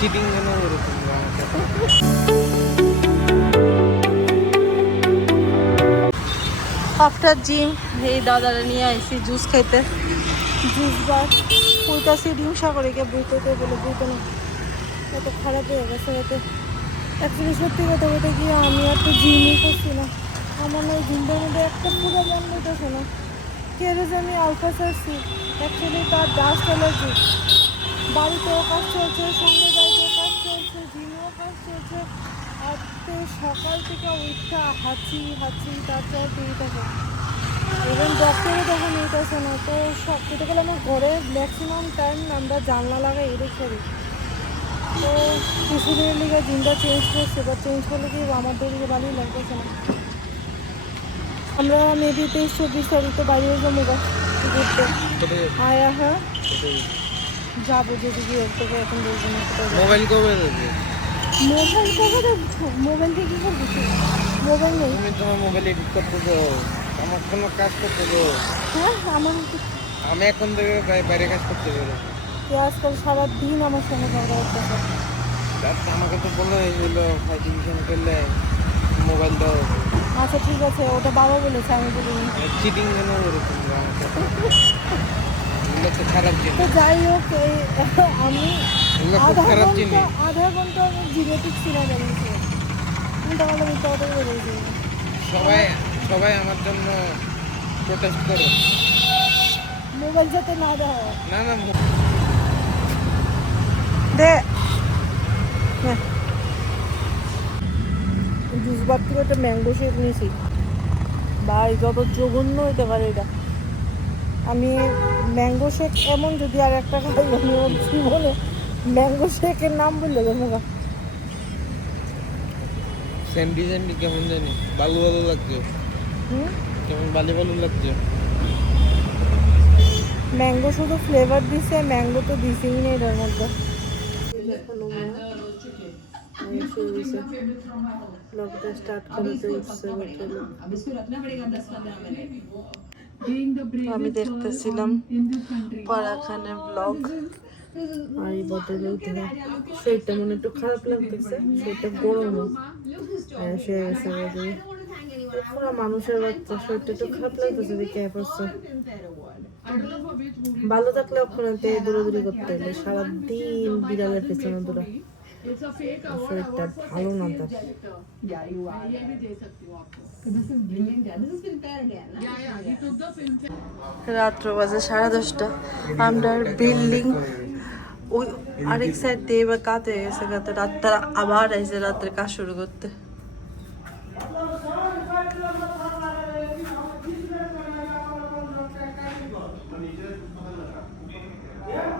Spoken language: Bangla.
চিটিং কেন ওরকম আমাকে? আফটার জিম এই দাদারা নিয়ে আইসি জুস খাইতে। জুস বার কইতাছি ডিম সাগরিকে বুঝতে বলে বুঝতে না, এত খারাপ হয়ে গেছে এতে। অ্যাকচুয়ালি সত্যি কথা বলতে গিয়ে আমি আর তো জিমই করছি না, আমার না ওই জিমটার মধ্যে একটা পুরো মন হইতেছে না। কেরোজ আমি আলফা সারছি, অ্যাকচুয়ালি তার ডাস্ট অ্যালার্জি। বাড়িতেও কাজ চলছে, সঙ্গে বাড়িতেও কাজ চলছে, জিমেও কাজ চলছে। আর তো সকাল থেকে উঠা হাঁচি হাঁচি তার চার দিয়ে থাকে। ইভেন ডক্টরও তখন নিতেছে না। তো সব কেটে গেলে আমার ঘরে ম্যাক্সিমাম টাইম আমরা জানলা লাগাই রেখে দিই। তো কিছুদিনের লিগে জিমটা চেঞ্জ করছে, বা চেঞ্জ করলে কি আমাদের দিকে ভালোই লাগতেছে না। আমরা মেবি 23-24 তারিখ তো বাইরে যাবো ঘুরতে। আয়া হ্যাঁ যাবো, যদি গিয়ে তোকে এখন বলবো না। মোবাইল কবে দেবে? মোবাইল কবে দেবো? মোবাইল দিয়ে কী করবো? মোবাইল নেই। তুমি তোমার মোবাইল এডিট করতে যাও, আমার কোনো কাজ করতে যাও। হ্যাঁ আমার আমি এখন থেকে বাইরে কাজ করতে যাবো। আজকাল সারাদিন আমার সঙ্গে ঝগড়া হচ্ছে। আমাকে তো বলে হয়েছিল ফাইভ ডিভিশন করলে মোবাইল দাও। আচ্ছা ঠিক আছে, ওটা বাবা বলেছে, আমি বলিনি। চিটিং কেন ওরকম আমাকে? এগুলো তো খারাপ তো জিনিস। যাই হোক, এই আমি এগুলো খুব খারাপ জিনিস। আধা ঘন্টা আমি জিমেটিক ছিলাম জানিয়েছি। আমি তাহলে আমি তাড়াতাড়ি বেরিয়েছি। সবাই সবাই আমার জন্য প্রোটেস্ট করো। মোবাইল যাতে না দেওয়া হয়। না না দে জুস বার থেকে একটা ম্যাঙ্গো শেক নিয়েছি। ভাই যত জঘন্য হইতে পারে এটা। আমি ম্যাঙ্গো শেক এমন যদি আর একটা খাই, আমি ওর জীবনে ম্যাঙ্গো শেকের নাম বললে দেবো। স্যান্ডি স্যান্ডি কেমন জানি বালু বালু লাগছে। কেমন বালি বালু লাগছে। ম্যাঙ্গো শুধু ফ্লেভার দিছে, ম্যাঙ্গো তো দিছেই নেই এটার মধ্যে। স্টার্ট করতে উঠছে। আমি দেখতেছিলাম পারাখানের ব্লগ। আর এই বোতলে উঠে শরীরটা মনে একটু খারাপ লাগতেছে, শরীরটা গরম সে গেছে। পুরো মানুষের বাচ্চা শরীরটা একটু খারাপ লাগতেছে দেখে পড়ছে। ভালো থাকলে ওখানে দৌড়াদৌড়ি করতে হলে সারাদিন বিড়ালের পেছনে দৌড়া। শরীরটা ভালো না তার। রাত্র বাজে 10:30। আমরা বিল্ডিং ওই আরেক সাইড দিয়ে এবার কাজ হয়ে গেছে। রাত্রে আবার আইসে রাত্রে কাজ শুরু করতে।